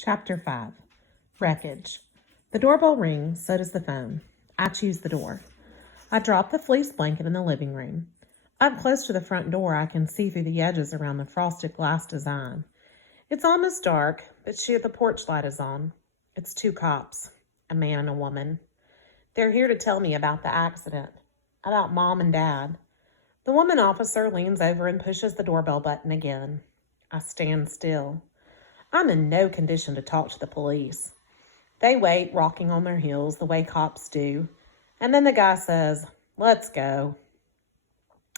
Chapter 5. Wreckage. The doorbell rings, so does the phone. I choose the door. I drop the fleece blanket in the living room. Up close to the front door, I can see through the edges around the frosted glass design. It's almost dark, but the porch light is on. It's two cops, a man and a woman. They're here to tell me about the accident, about Mom and Dad. The woman officer leans over and pushes the doorbell button again. I stand still. I'm in no condition to talk to the police. They wait, rocking on their heels, the way cops do. And then the guy says, "Let's go."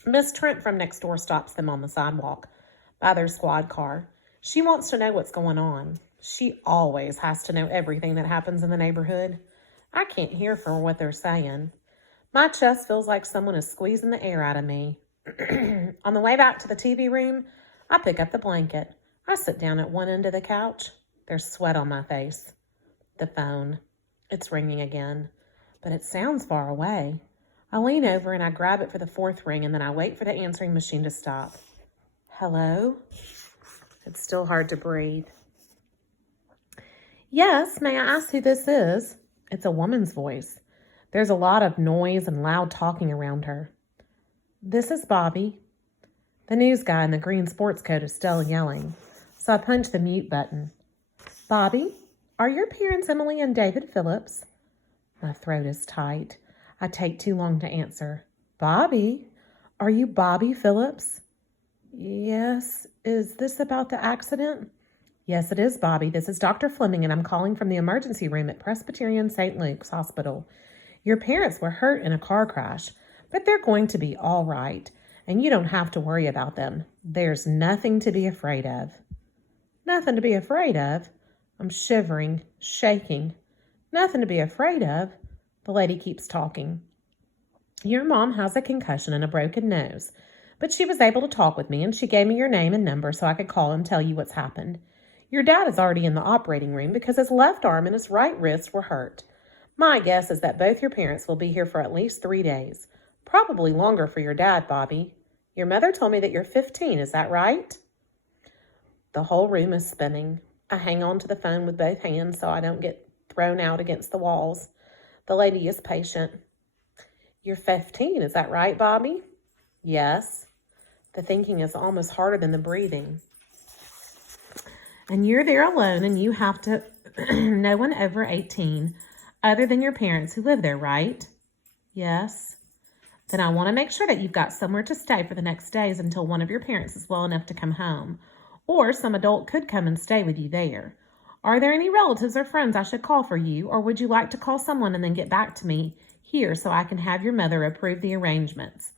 Miss Trent from next door stops them on the sidewalk by their squad car. She wants to know what's going on. She always has to know everything that happens in the neighborhood. I can't hear for what they're saying. My chest feels like someone is squeezing the air out of me. On the way back to the TV room, I pick up the blanket. I sit down at one end of the couch. There's sweat on my face. The phone. It's ringing again, but it sounds far away. I lean over and I grab it for the fourth ring, and then I wait for the answering machine to stop. Hello? It's still hard to breathe. Yes, may I ask who this is? It's a woman's voice. There's a lot of noise and loud talking around her. This is Bobby. The news guy in the green sports coat is still yelling, so I punch the mute button. Bobby, are your parents Emily and David Phillips? My throat is tight. I take too long to answer. Bobby? Are you Bobby Phillips? Yes. Is this about the accident? Yes, it is, Bobby. This is Dr. Fleming, and I'm calling from the emergency room at Presbyterian St. Luke's Hospital. Your parents were hurt in a car crash, but they're going to be all right, and you don't have to worry about them. There's nothing to be afraid of. Nothing to be afraid of? I'm shivering, shaking. Nothing to be afraid of? The lady keeps talking. Your mom has a concussion and a broken nose, but she was able to talk with me, and she gave me your name and number so I could call and tell you what's happened. Your dad is already in the operating room because his left arm and his right wrist were hurt. My guess is that both your parents will be here for at least 3 days. Probably longer for your dad, Bobby. Your mother told me that you're 15, is that right? The whole room is spinning. I hang on to the phone with both hands so I don't get thrown out against the walls. The lady is patient. You're 15, is that right, Bobby? Yes. The thinking is almost harder than the breathing. And you're there alone, and you have to no one over 18 other than your parents who live there, right? Yes. Then I want to make sure that you've got somewhere to stay for the next days until one of your parents is well enough to come home. Or some adult could come and stay with you there. Are there any relatives or friends I should call for you, or would you like to call someone and then get back to me here so I can have your mother approve the arrangements?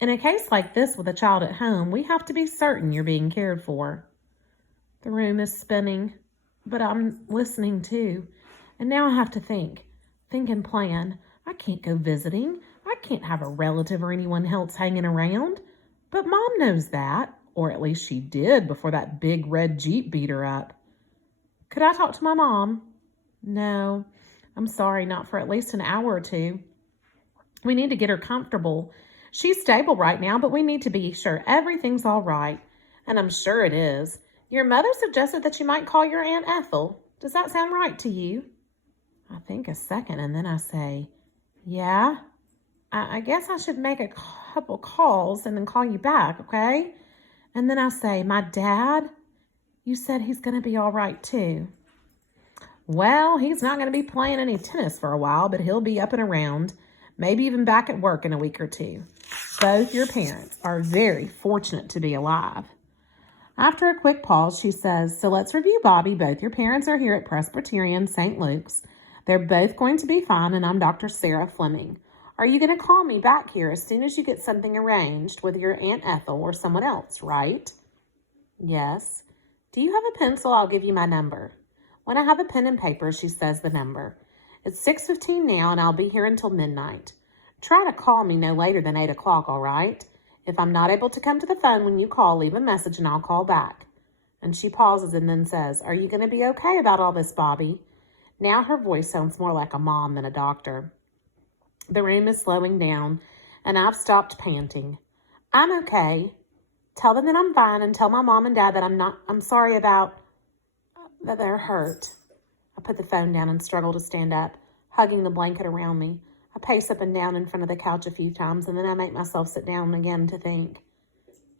In a case like this with a child at home, we have to be certain you're being cared for. The room is spinning, but I'm listening too. And now I have to think and plan. I can't go visiting. I can't have a relative or anyone else hanging around. But Mom knows that, or at least she did before that big red Jeep beat her up. Could I talk to my mom? No, I'm sorry, not for at least an hour or two. We need to get her comfortable. She's stable right now, but we need to be sure everything's all right. And I'm sure it is. Your mother suggested that you might call your Aunt Ethel. Does that sound right to you? I think a second, and then I say, yeah, I guess I should make a couple calls and then call you back, okay? And then I say, my dad, you said he's going to be all right too. Well, he's not going to be playing any tennis for a while, but he'll be up and around, maybe even back at work in a week or two. Both your parents are very fortunate to be alive. After a quick pause, she says, so let's review, Bobby. Both your parents are here at Presbyterian St. Luke's. They're both going to be fine, and I'm Dr. Sarah Fleming. Are you going to call me back here as soon as you get something arranged with your Aunt Ethel or someone else, right? Yes. Do you have a pencil? I'll give you my number. When I have a pen and paper, she says the number. It's 6:15 now, and I'll be here until midnight. Try to call me no later than 8 o'clock, all right? If I'm not able to come to the phone when you call, leave a message and I'll call back. And she pauses and then says, are you going to be okay about all this, Bobby? Now her voice sounds more like a mom than a doctor. The room is slowing down, and I've stopped panting. I'm okay. Tell them that I'm fine, and tell my mom and dad that I'm sorry about that they're hurt. I put the phone down and struggle to stand up, hugging the blanket around me. I pace up and down in front of the couch a few times, and then I make myself sit down again to think.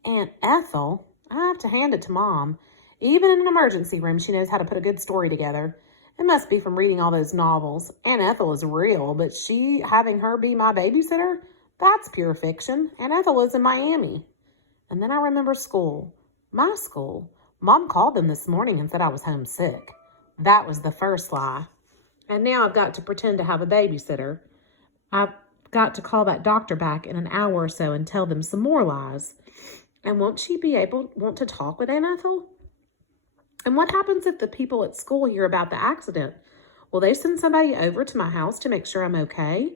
Aunt Ethel, I have to hand it to Mom. Even in an emergency room, she knows how to put a good story together. It must be from reading all those novels. Aunt Ethel is real, but having her be my babysitter, that's pure fiction. Aunt Ethel is in Miami. And then I remember school. My school. Mom called them this morning and said I was homesick. That was the first lie. And now I've got to pretend to have a babysitter. I've got to call that doctor back in an hour or so and tell them some more lies. And won't she want to talk with Aunt Ethel? And what happens if the people at school hear about the accident? Will they send somebody over to my house to make sure I'm okay?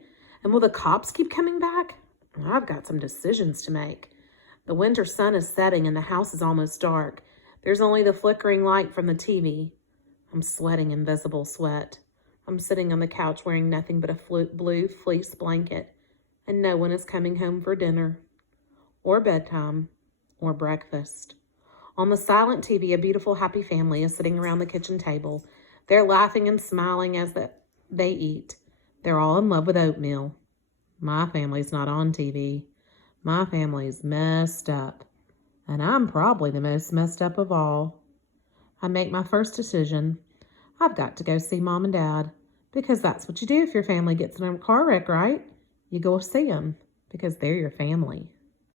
And will the cops keep coming back? I've got some decisions to make. The winter sun is setting and the house is almost dark. There's only the flickering light from the TV. I'm sweating invisible sweat. I'm sitting on the couch wearing nothing but a blue fleece blanket, and no one is coming home for dinner, or bedtime, or breakfast. On the silent TV, a beautiful, happy family is sitting around the kitchen table. They're laughing and smiling as they eat. They're all in love with oatmeal. My family's not on TV. My family's messed up. And I'm probably the most messed up of all. I make my first decision. I've got to go see Mom and Dad. Because that's what you do if your family gets in a car wreck, right? You go see them because they're your family.